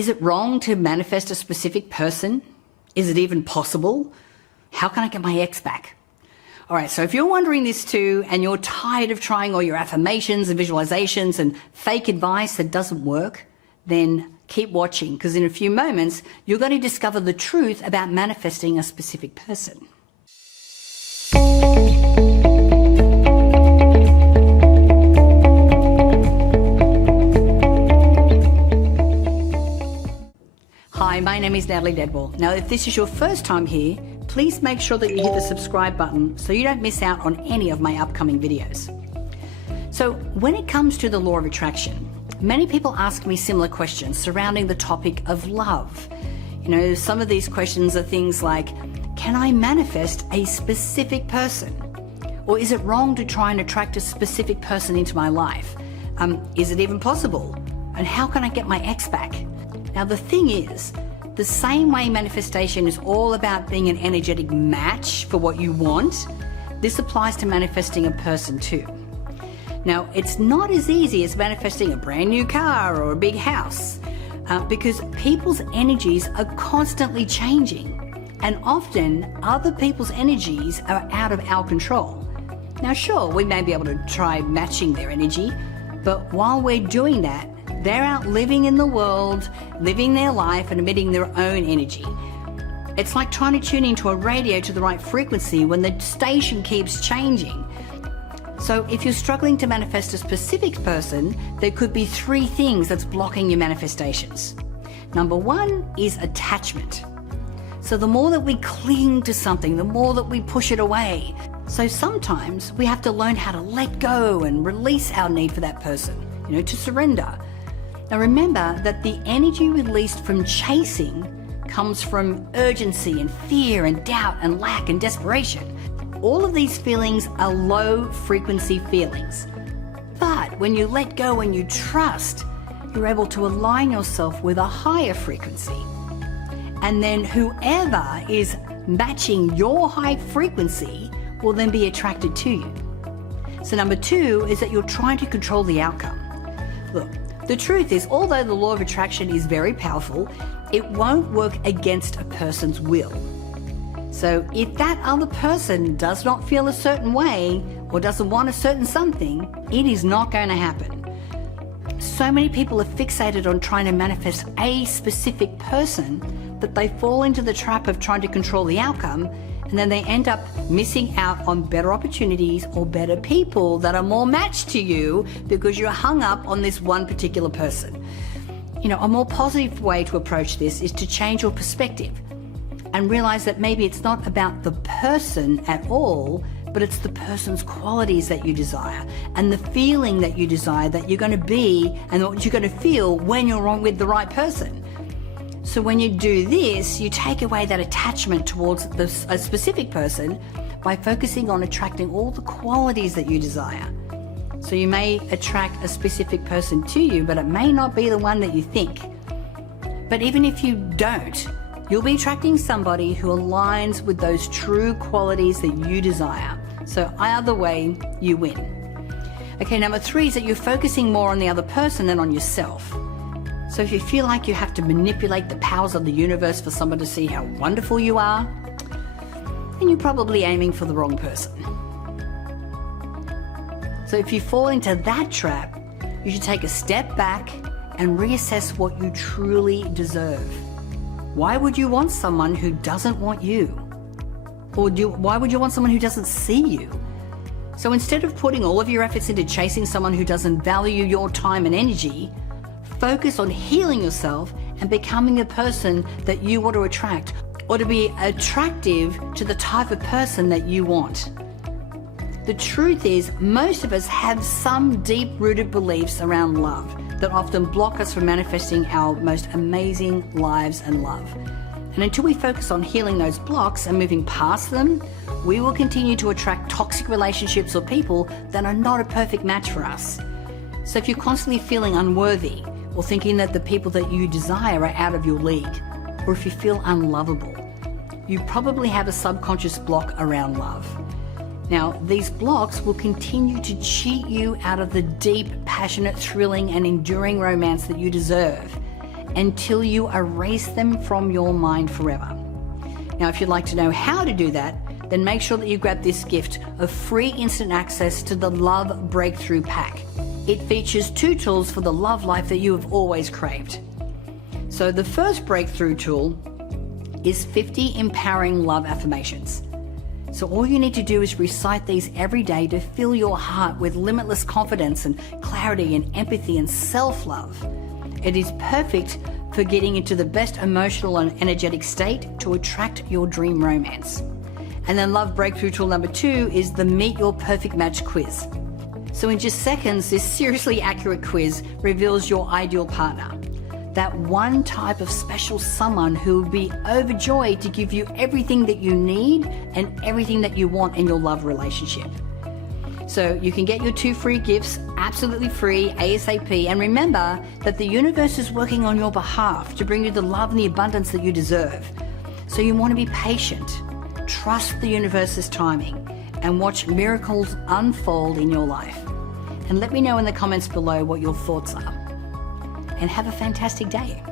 Is it wrong to manifest a specific person? Is it even possible? How can I get my ex back? All right, so if you're wondering this too, and you're tired of trying all your affirmations and visualizations and fake advice that doesn't work, then keep watching, because in a few moments, you're going to discover the truth about manifesting a specific person. Hi, my name is Natalie Ledwell. Now, if this is your first time here, please make sure that you hit the subscribe button so you don't miss out on any of my upcoming videos. So when it comes to the law of attraction, many people ask me similar questions surrounding the topic of love. You know, some of these questions are things like, can I manifest a specific person? Or is it wrong to try and attract a specific person into my life? Is it even possible? And how can I get my ex back? Now, the thing is, the same way manifestation is all about being an energetic match for what you want, this applies to manifesting a person too. Now, it's not as easy as manifesting a brand new car or a big house because people's energies are constantly changing, and often other people's energies are out of our control. Now, sure, we may be able to try matching their energy, but while we're doing that, they're out living in the world, living their life and emitting their own energy. It's like trying to tune into a radio to the right frequency when the station keeps changing. So if you're struggling to manifest a specific person, there could be 3 things that's blocking your manifestations. Number 1 is attachment. So the more that we cling to something, the more that we push it away. So sometimes we have to learn how to let go and release our need for that person, you know, to surrender. Now remember that the energy released from chasing comes from urgency and fear and doubt and lack and desperation. All of these feelings are low frequency feelings. But when you let go and you trust, you're able to align yourself with a higher frequency. And then whoever is matching your high frequency will then be attracted to you. So number 2 is that you're trying to control the outcome. Look, the truth is, although the law of attraction is very powerful, it won't work against a person's will. So if that other person does not feel a certain way or doesn't want a certain something, it is not going to happen. So many people are fixated on trying to manifest a specific person that they fall into the trap of trying to control the outcome, and then they end up missing out on better opportunities or better people that are more matched to you because you're hung up on this one particular person. You know, a more positive way to approach this is to change your perspective and realize that maybe it's not about the person at all, but it's the person's qualities that you desire and the feeling that you desire that you're going to be and what you're going to feel when you're with the right person. So when you do this, you take away that attachment towards a specific person by focusing on attracting all the qualities that you desire. So you may attract a specific person to you, but it may not be the one that you think. But even if you don't, you'll be attracting somebody who aligns with those true qualities that you desire. So either way, you win. Okay, number 3 is that you're focusing more on the other person than on yourself. So if you feel like you have to manipulate the powers of the universe for someone to see how wonderful you are, then you're probably aiming for the wrong person. So if you fall into that trap, you should take a step back and reassess what you truly deserve. Why would you want someone who doesn't want you? Or why would you want someone who doesn't see you? So instead of putting all of your efforts into chasing someone who doesn't value your time and energy, focus on healing yourself and becoming the person that you want to attract, or to be attractive to the type of person that you want. The truth is, most of us have some deep-rooted beliefs around love that often block us from manifesting our most amazing lives and love. And until we focus on healing those blocks and moving past them, we will continue to attract toxic relationships or people that are not a perfect match for us. So if you're constantly feeling unworthy, or thinking that the people that you desire are out of your league, or if you feel unlovable, you probably have a subconscious block around love. Now, these blocks will continue to cheat you out of the deep, passionate, thrilling, and enduring romance that you deserve. until you erase them from your mind forever. Now, if you'd like to know how to do that, then make sure that you grab this gift of free instant access to the Love Breakthrough Pack. It features 2 tools for the love life that you have always craved. So the first breakthrough tool is 50 empowering love affirmations. So all you need to do is recite these every day to fill your heart with limitless confidence and clarity and empathy and self-love. It is perfect for getting into the best emotional and energetic state to attract your dream romance. And then love breakthrough tool number 2 is the Meet Your Perfect Match quiz. So in just seconds, this seriously accurate quiz reveals your ideal partner. That one type of special someone who will be overjoyed to give you everything that you need and everything that you want in your love relationship. So you can get your 2 free gifts absolutely free ASAP, and remember that the universe is working on your behalf to bring you the love and the abundance that you deserve. So you want to be patient, trust the universe's timing, and watch miracles unfold in your life. And let me know in the comments below what your thoughts are. And have a fantastic day.